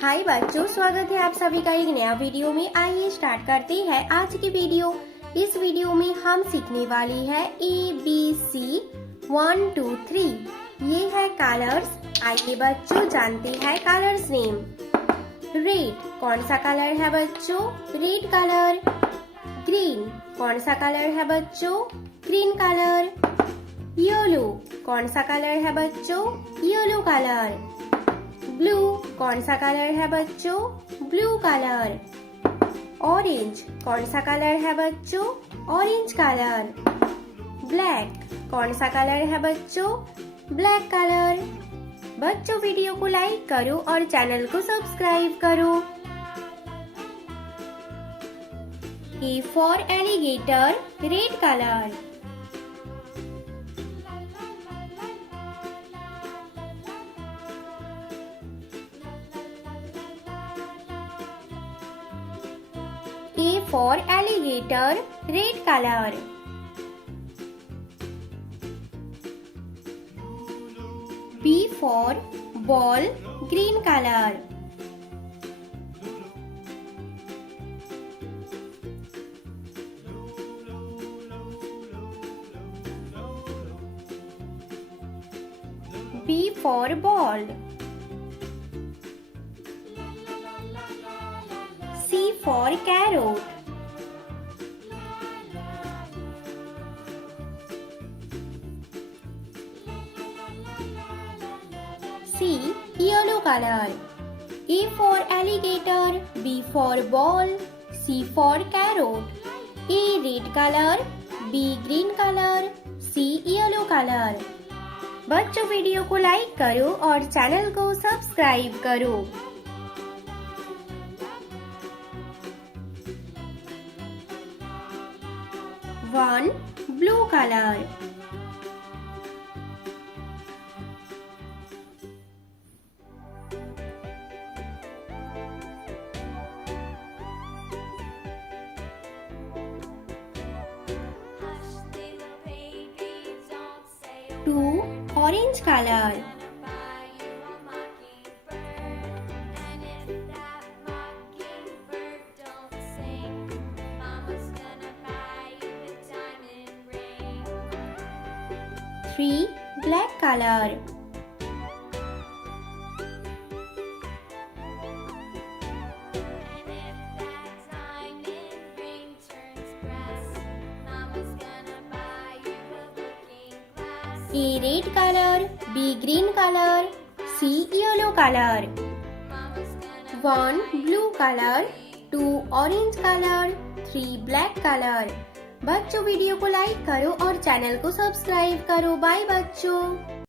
हाय बच्चों, स्वागत है आप सभी का एक नया वीडियो में। आइए स्टार्ट करते हैं आज की वीडियो। इस वीडियो में हम सीखने वाली है ABC 1 2 3। ये है कलर्स। आइए बच्चों जानते हैं कलर्स नेम। रेड कौन सा कलर है बच्चों? Red colour. ग्रीन कौन सा कलर है बच्चों? Green colour. येलो कौन सा कलर है बच्चों? Yellow colour. ब्लू कौन सा कलर है बच्चों? Blue colour. ऑरेंज कौन सा कलर है बच्चों? Orange colour. ब्लैक कौन सा कलर है बच्चों? Black colour. बच्चों वीडियो को लाइक करो और चैनल को सब्सक्राइब करो। A for alligator, red colour. A for alligator, red color. B for ball, green color. B for ball. C for carrot. C yellow color. A for alligator, B for ball, C for carrot. A red color, B green color, C yellow color. बच्चों video को like करो और channel को subscribe करो। 1 blue color. 2 orange color. 3 black color. 'A red color, B green color, C yellow color. 1 blue color, 2 orange color, 3 black color. बच्चों video को like करो और चैनल को सब्सक्राइब करो। बाय बच्चों।